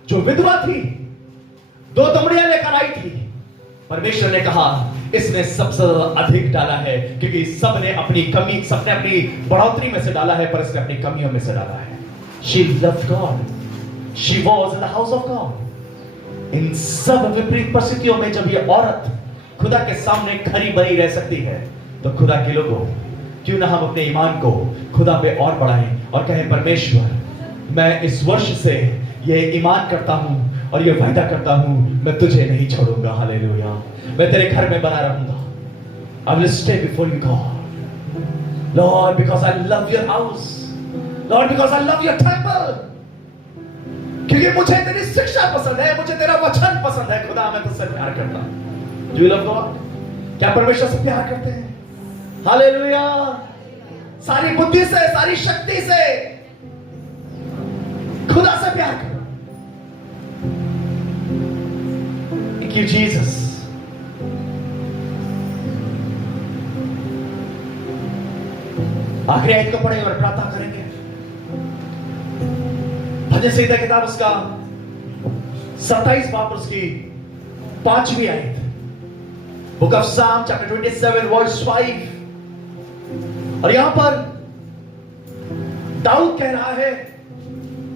जो विधवा थी, 2 दमड़ियां लेकर आई थी, परमेश्वर ने कहा इसने सबसे अधिक डाला है, क्योंकि सबने अपनी कमी, सबने अपनी बढ़ोतरी में से डाला है, पर इसने अपनी कमियों में से डाला है। She loved God. She was in the house of God. इन सब विपरीत परिस्थितियों में जब ये औरत खुदा के सामने खरी बनी रह सकती है, तो खुदा के लोगों, क्यों ना हम अपने ईमान को खुदा पे और बढ़ाएं और कहें, परमेश्वर, मैं इस वर्ष से ये ईमान करता हूं और ये वायदा करता हूं, मैं तुझे नहीं छोड़ूंगा। हालेलुया। मैं तेरे घर में बना रहूंगा। I will stay before you, God. Lord, because I love your house. Lord, because I love your temple. क्योंकि मुझे तेरी शिक्षा पसंद है, मुझे तेरा वचन पसंद है। खुदा, मैं तुझसे प्यार करता हूं। Do you love God? क्या परमेश्वर से प्यार करते हैं? हालेलुया। सारी बुद्धि से, सारी शक्ति से खुदा से प्यार करो। Thank you, Jesus. आखिरी आयत को पढ़ेंगे और प्रार्थना करेंगे। भजन संहिता किताब उसका 27 बाब उसकी 5वीं आयत। बुक ऑफ साम चैप्टर 27 वर्स 5। और यहां पर दाऊद कह रहा है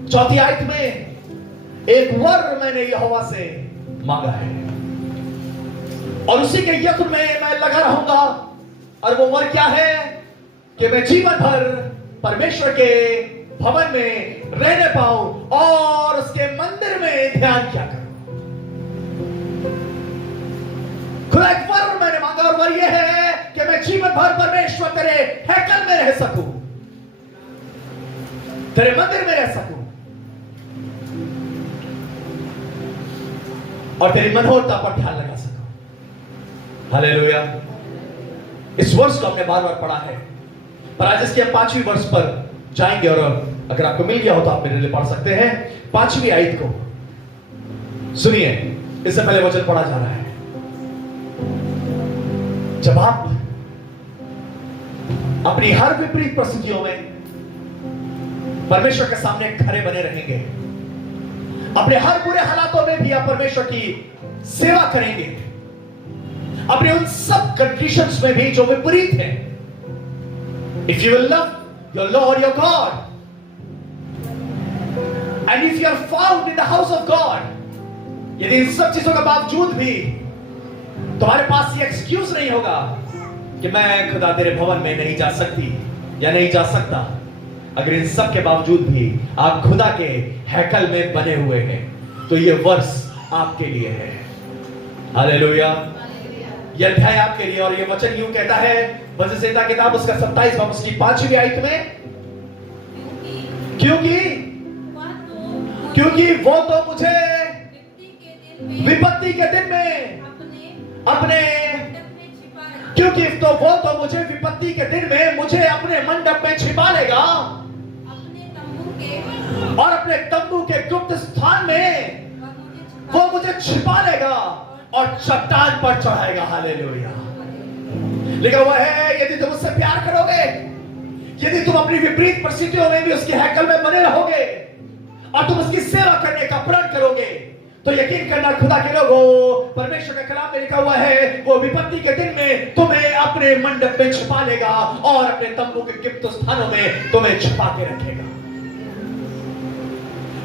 4th आयत में, एक वर मैंने यहोवा से मांगा है और उसी के यत्न में मैं लगा रहूंगा। और वो वर क्या है कि मैं जीवन भर परमेश्वर के भवन में रहने पाऊं और उसके मंदिर में ध्यान किया करूं। खुदा एक वर मैंने मांगा और वर यह है कि मैं जीवन भर परमेश्वर तेरे हैकल में रह सकूं, तेरे मंदिर में रह सकूं और तेरी मनोहरता पर ध्यान लगा सकूं। हालेलुया। इस वर्ष को हमने बार बार पढ़ा है, पर आज इसके 5वीं वर्ष पर जाएंगे और अगर आपको मिल गया हो तो आप मेरे लिए पढ़ सकते हैं 5वीं आयत को। सुनिए, इससे पहले वचन पढ़ा जा रहा है। जब आप अपनी हर विपरीत परिस्थितियों में परमेश्वर के सामने खड़े बने रहेंगे, अपने हर बुरे हालातों में भी आप परमेश्वर की सेवा करेंगे, अपने उन सब कंडीशंस में भी जो विपरीत है। If you will love your Lord your God and if you are found in the house of God, यदि इन सब चीजों के बावजूद भी तुम्हारे पास ये एक्सक्यूज नहीं होगा कि मैं खुदा तेरे भवन में नहीं जा सकती या नहीं जा सकता, अगर इन सब के बावजूद भी आप खुदा के हैकल में बने हुए हैं, तो ये वर्ष आपके लिए है। हालेलुया। यह अध्याय आपके लिए, और ये वचन यूं कहता है भजन संहिता किताब उसका 27 उसकी 5वीं आयत में, क्योंकि वो तो मुझे विपत्ति के दिन में अपने क्योंकि तो वो तो मुझे विपत्ति के दिन में मुझे अपने मंडप में छिपा लेगा और अपने तंबू के गुप्त स्थान में वो मुझे छिपा लेगा और चट्टान पर चढ़ाएगा। हालेलुया। लिखा हुआ है, यदि तुम उससे प्यार करोगे, यदि तुम अपनी विपरीत परिस्थितियों में भी उसके हैकल में बने रहोगे और तुम उसकी सेवा करने का प्रण करोगे, तो यकीन करना खुदा के लोगों, परमेश्वर के कलाम में लिखा हुआ है वो विपत्ति के दिन में तुम्हें अपने मंडप में छिपा लेगा और अपने तंबू के गुप्त स्थानों में तुम्हें छिपा के रखेगा।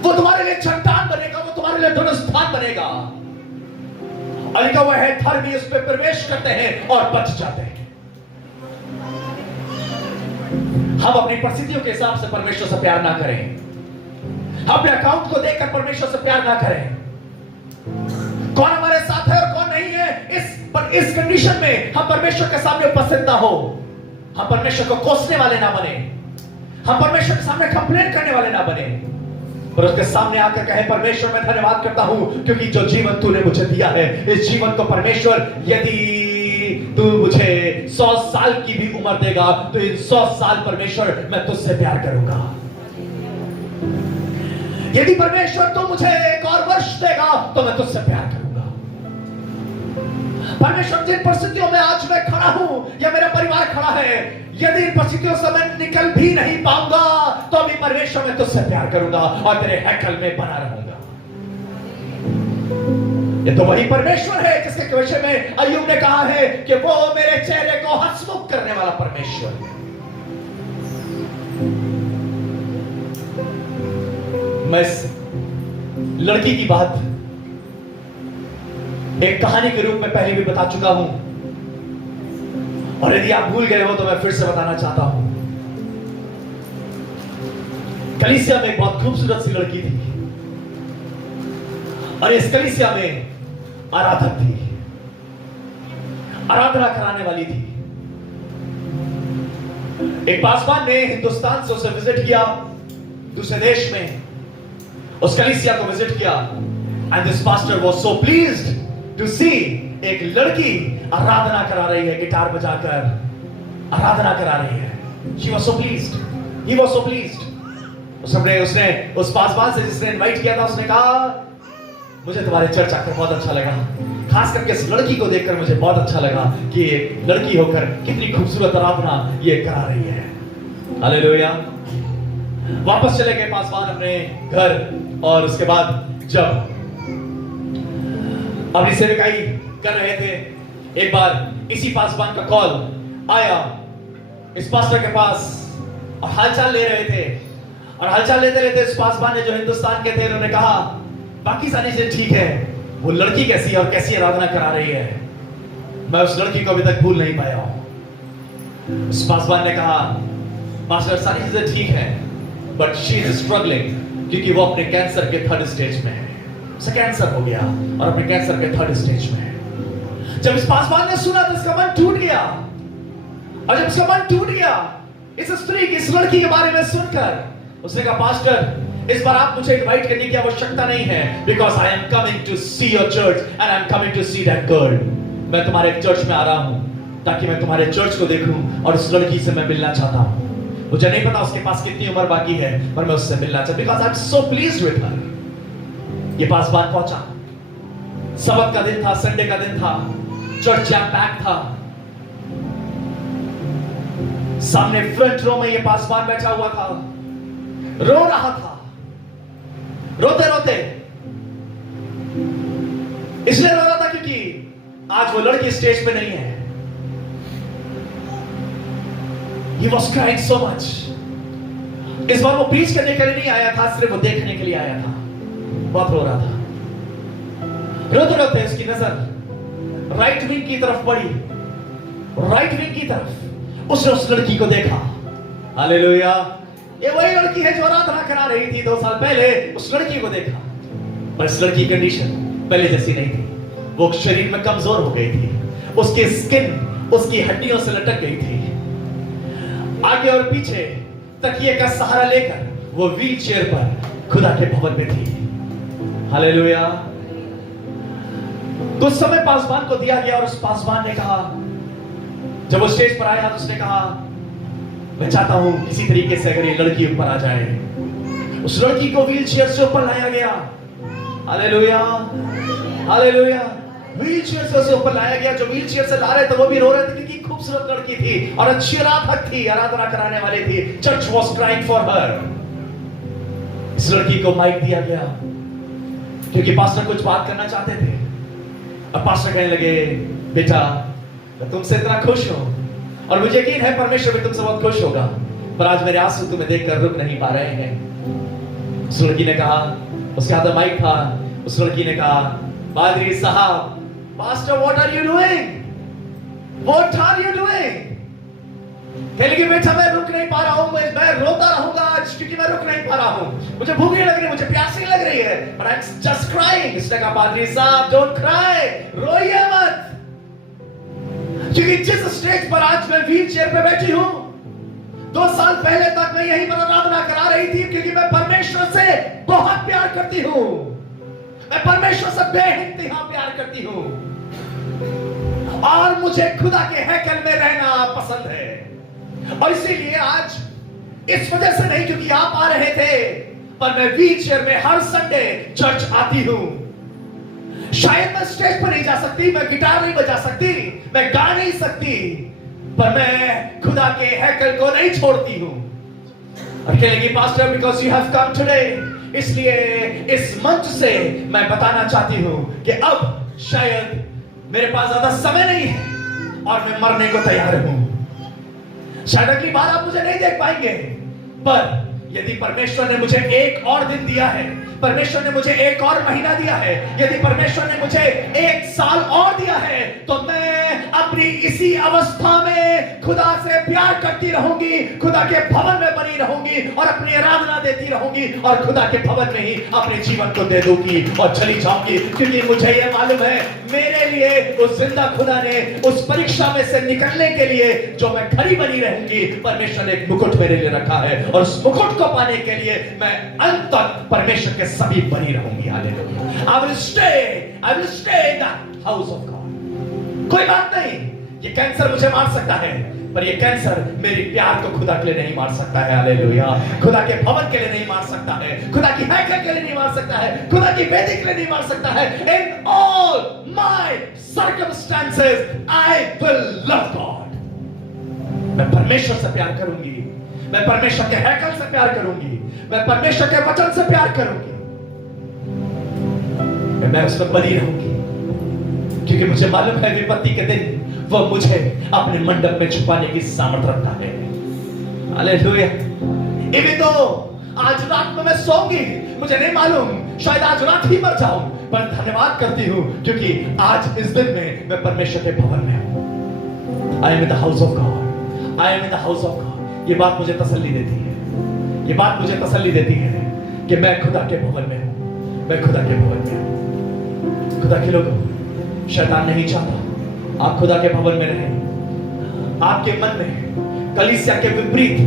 वो तुम्हारे लिए चट्टान बनेगा, वो तुम्हारे लिए धन स्थान बनेगा। और लिखा हुआ है धर्मी उस पर प्रवेश करते हैं और बच जाते हैं। हम अपनी परिस्थितियों के हिसाब से परमेश्वर से प्यार ना करें, हम अपने अकाउंट को देखकर परमेश्वर से प्यार ना करें, कौन हमारे साथ है और कौन नहीं है, इस कंडीशन में हम परमेश्वर के सामने उपस्थित ना हो, हम परमेश्वर को कोसने वाले ना बने, हम परमेश्वर के सामने कंप्लेन करने वाले ना बने, पर उसके सामने आकर कहे परमेश्वर मैं धन्यवाद करता हूं क्योंकि जो जीवन तूने मुझे दिया है, इस जीवन को परमेश्वर यदि तू मुझे 100 साल की भी उम्र देगा तो इन 100 साल परमेश्वर मैं तुझसे प्यार करूंगा। यदि परमेश्वर तू मुझे एक और वर्ष देगा तो मैं तुझसे प्यार करूंगा। परमेश्वर जिन परिस्थितियों में आज मैं खड़ा हूं या मेरा परिवार खड़ा है, यदि इन परिस्थितियों से मैं निकल भी नहीं पाऊंगा तो भी परमेश्वर मैं तुझसे प्यार करूंगा और तेरे हैकल में बना रहूंगा। ये तो वही परमेश्वर है जिसके विषय में अय्यूब ने कहा है कि वो मेरे चेहरे को हंसमुख करने वाला परमेश्वर है। मैं इस लड़की की बात एक कहानी के रूप में पहले भी बता चुका हूं, और यदि आप भूल गए हो तो मैं फिर से बताना चाहता हूं। कलीसिया में एक बहुत खूबसूरत सी लड़की थी और इस कलीसिया में आराधक थी, आराधना कराने वाली थी। एक पासवान ने हिंदुस्तान से उसे विजिट किया, दूसरे देश में उस कलीसिया को विजिट किया, and this pastor was so pleased to see एक लड़की आराधना करा रही है, गिटार बजाकर आराधना करा रही है। She was so pleased, he was so pleased। उसने उस पासवान से जिसने इनवाइट किया था उसने कहा मुझे तुम्हारे चर्च आकर बहुत अच्छा लगा, खास करके इस लड़की को देखकर मुझे बहुत अच्छा लगा कि एक लड़की होकर कितनी खूबसूरत आराधना ये करा रही है। हालेलुया। वापस चले गए पासवान अपने घर, और उसके बाद जब अपनी सेवकाई कर रहे थे एक बार इसी पासवान का कॉल आया इस पास्टर के पास और हालचाल ले रहे थे, और हालचाल लेते लेते इस पासवान ने जो हिंदुस्तान के थे उन्होंने कहा बाकी सारी चीजें ठीक है, वो लड़की कैसी और कैसी आराधना करा रही है, मैं उस लड़की को अभी तक भूल नहीं पाया हूं। उस पासवान ने कहा पास्टर सारी चीजें ठीक है बट शी इज स्ट्रगलिंग, क्योंकि वो अपने कैंसर के 3rd स्टेज में है, उसे कैंसर हो गया और अपने कैंसर के 3rd स्टेज में है। जब इस पासवान ने सुना तो इसका मन टूट गया, और जब इसका मन टूट गया इस स्त्री की, इस लड़की के बारे में सुनकर, उसने कहा पास्टर इस बार आप मुझे इनवाइट करने की आवश्यकता नहीं है, because I am coming to see your church and I am coming to see that girl. मैं तुम्हारे चर्च में आ रहा हूं ताकि मैं तुम्हारे चर्च को देखूं और उस लड़की से मैं मिलना चाहता हूं। मुझे नहीं पता उसके पास कितनी उम्र बाकी है पर मैं उससे मिलना चाहता हूं, because I am so pleased with her. ये पासवान पहुंचा, सबत का दिन था, संडे का दिन था, चर्च जैम पैक था। सामने फ्रंट रो में ये पासवान बैठा हुआ था, रो रहा था, रोते रोते। इसलिए रो रहा था क्योंकि आज वो लड़की स्टेज पे नहीं है। He was crying so much. इस बार वो प्रीच करने के लिए नहीं आया था, सिर्फ वो देखने के लिए आया था। बहुत रो रहा था। रोते रोते उसकी नजर राइट विंग की तरफ पड़ी, राइट विंग की तरफ। उसने उस लड़की को देखा। हालेलुया। ये वही लड़की है जो आराधना करा रही थी 2 साल पहले। उस लड़की को देखा, पर इस लड़की की कंडीशन पहले जैसी नहीं थी। वो शरीर में कमजोर हो गई थी, उसकी स्किन उसकी हड्डियों से लटक गई थी। आगे और पीछे तकिए का सहारा लेकर वो व्हील चेयर पर खुदा के भवन में थी। हालेलुया। तो उस समय पासवान को दिया गया और उस पासवान ने कहा, जब वो स्टेज पर आया तो उसने कहा मैं चाहता हूं किसी तरीके से अगर ये लड़की ऊपर आ जाए। उस लड़की को व्हील चेयर से ऊपर लाया गया। Hallelujah, hallelujah. व्हील चेयर से उसे ऊपर लाया गया। जो व्हील चेयर से ला रहे थे वो भी रो रहे थे क्योंकि खूबसूरत लड़की थी और अच्छी आराधक थी, आराधना कराने वाली थी। Church was crying for her. इस लड़की को माइक दिया गया क्योंकि पास्टर कुछ बात करना चाहते थे। अब पास्टर कहने लगे बेटा मैं तुमसे इतना खुश हूं और मुझे यकीन है परमेश्वर भी तुमसे बहुत खुश होगा, पर आज मेरे आंसू तुम्हें देखकर रुक नहीं पा रहे हैं। उस लड़की ने कहा, उसके हाथ में माइक था, उस लड़की ने कहा पादरी साहब, pastor what are you doing, what are you doing. कहने लगी बेटा मैं रुक नहीं पा रहा हूं, मैं रोता रहूंगा आज क्योंकि मैं रुक नहीं पा रहा हूं। मुझे भूख नहीं लग रही, मुझे प्यासी लग रही है, but I am just crying. इसने कहा पादरी साहब डोंट क्राई, रोइए मत, क्योंकि जिस स्टेज पर आज मैं व्हील चेयर पे बैठी हूं 2 साल पहले तक मैं यहीं पर आराधना करा रही थी क्योंकि मैं परमेश्वर से बहुत प्यार करती हूं। मैं परमेश्वर से बेइंतहा प्यार करती हूं और मुझे खुदा के हैकल में रहना पसंद है। और इसीलिए आज इस वजह से नहीं क्योंकि आप आ रहे थे, पर मैं व्हील चेयर में हर संडे चर्च आती हूं। शायद मैं स्टेज पर नहीं जा सकती, मैं गिटार नहीं बजा सकती, मैं गा नहीं सकती, पर मैं खुदा के हैकल को नहीं छोड़ती हूं। और कहेंगे pastor because you have come today, इसलिए इस मंच से मैं बताना चाहती हूं कि अब शायद मेरे पास ज्यादा समय नहीं है और मैं मरने को तैयार हूं। शायद अगली बार आप मुझे नहीं देख पाएंगे, पर यदि परमेश्वर ने मुझे एक और दिन दिया है, परमेश्वर ने मुझे एक और महीना दिया है, यदि परमेश्वर ने मुझे 1 साल और दिया है, तो मैं अपनी इसी अवस्था में खुदा से प्यार करती रहूंगी, खुदा के भवन में बनी रहूंगी और अपनी आराधना देती रहूंगी और खुदा के भवन में ही अपने जीवन को दे दूंगी और चली जाऊंगी। क्योंकि मुझे यह मालूम है मेरे लिए उस जिंदा खुदा ने उस परीक्षा में से निकलने के लिए जो मैं खड़ी बनी रहूंगी, परमेश्वर ने एक मुकुट मेरे लिए रखा है और उस मुकुट को पाने के लिए मैं अंत तक परमेश्वर के सभी बनी रहूंगी। Hallelujah. I will stay in the house of God। कोई बात नहीं, ये कैंसर मुझे मार सकता है, पर ये कैंसर मेरी प्यार को खुदा के लिए नहीं मार सकता है। हालेलुया। खुदा के भवन के लिए नहीं मार सकता है, खुदा की हैकल के लिए नहीं मार सकता है, खुदा की वेदी के लिए नहीं मार सकता है। In all my circumstances I will love God। मैं परमेश्वर से प्यार करूंगी, मैं परमेश्वर के हैकल से प्यार करूंगी, मैं परमेश्वर के वचन से प्यार करूंगी, मैं उसमें बनी रहूंगी क्योंकि मुझे मालूम है विपत्ति के दिन वो मुझे अपने मंडप में छुपाने की सामर्थ रखता है। हालेलुया। इवन तो आज रात में मैं सोऊंगी, मुझे नहीं मालूम, शायद आज रात ही मर जाऊं, पर धन्यवाद करती हूं क्योंकि आज इस दिन में मैं परमेश्वर के भवन में हूं। I am in the house of God, I am in the house of God. ये बात मुझे तसल्ली देती है, ये बात मुझे तसल्ली देती है कि मैं खुदा के भवन में हूं, मैं खुदा के भवन में हूं। खुदा के लोगों, शैतान नहीं चाहता आप खुदा के भवन में रहें। आपके मन में कलीसिया के विपरीत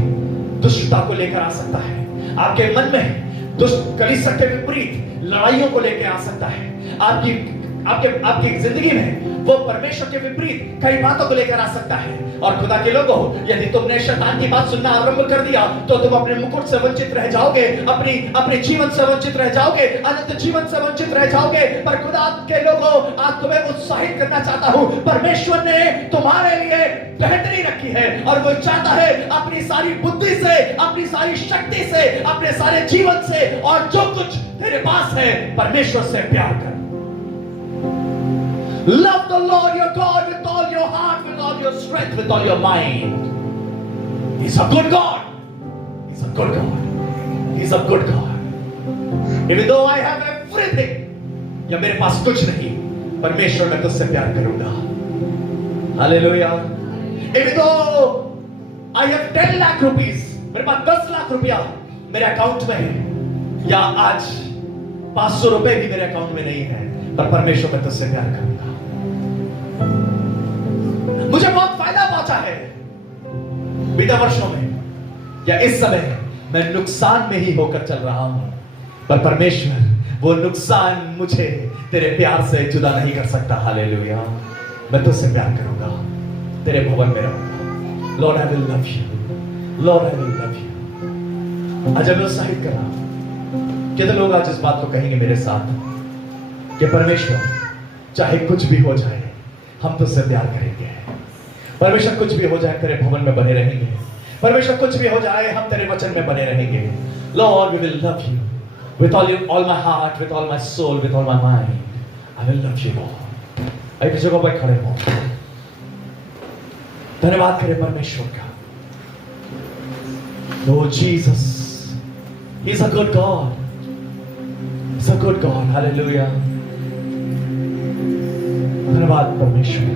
दुष्टता को लेकर आ सकता है, आपके मन में दुष्ट कलीसिया के विपरीत लड़ाइयों को लेकर आ सकता है, आपकी जिंदगी में वो परमेश्वर के विपरीत कई बातों को लेकर आ सकता है। और खुदा के लोगों, यदि तुमने शैतान की बात सुनना आरंभ कर दिया तो तुम अपने मुकुट से वंचित रह जाओगे, अपने जीवन से वंचित रह जाओगे, अनंत जीवन से वंचित रह जाओगे। पर खुदा के लोगों, आज तुम्हें उत्साहित करना चाहता हूं, परमेश्वर ने तुम्हारे लिए बेहतरी रखी है और वो चाहता है अपनी सारी बुद्धि से, अपनी सारी शक्ति से, अपने सारे जीवन से और जो कुछ तेरे पास है परमेश्वर से प्यार कर। Love the Lord your God with all your heart, with all your strength, with all your mind. He's a good God. He's a good God. He's a good God. Even though I have everything, या मेरे पास कुछ नहीं, परमेश्वर मैं तुझसे प्यार करूंगा। Hallelujah. Even though I have 10 lakh rupees, मेरे पास 10 लाख रुपया मेरे अकाउंट में है, या आज 500 रुपए भी मेरे अकाउंट में नहीं है, पर परमेश्वर मैं तुझसे प्यार करूंगा। मुझे बहुत फायदा पहुंचा है बीते वर्षों में, या इस समय मैं नुकसान में ही होकर चल रहा हूं, पर परमेश्वर वो नुकसान मुझे तेरे प्यार से जुदा नहीं कर सकता। हालेलुया। मैं तुझसे प्यार करूंगा, तेरे भवन में रहूंगा। Lord I will love you, Lord I will love you. आज मैं उत्साहित कर रहा हूं। कितने लोग आज इस बात को कहेंगे मेरे साथ कि परमेश्वर चाहे कुछ भी हो जाए हम तुझसे प्यार करेंगे। परमेश्वर कुछ भी हो जाए तेरे भवन में बने रहेंगे। परमेश्वर कुछ भी हो जाए हम तेरे वचन में बने रहेंगे। Lord, we will love you with all my heart, with all my soul, with all my mind. I will love you, Lord. एक जगह पर खड़े हो, धन्यवाद करें परमेश्वर का। Lord Jesus, He's a good God. He's a good God. Hallelujah. धन्यवाद परमेश्वर।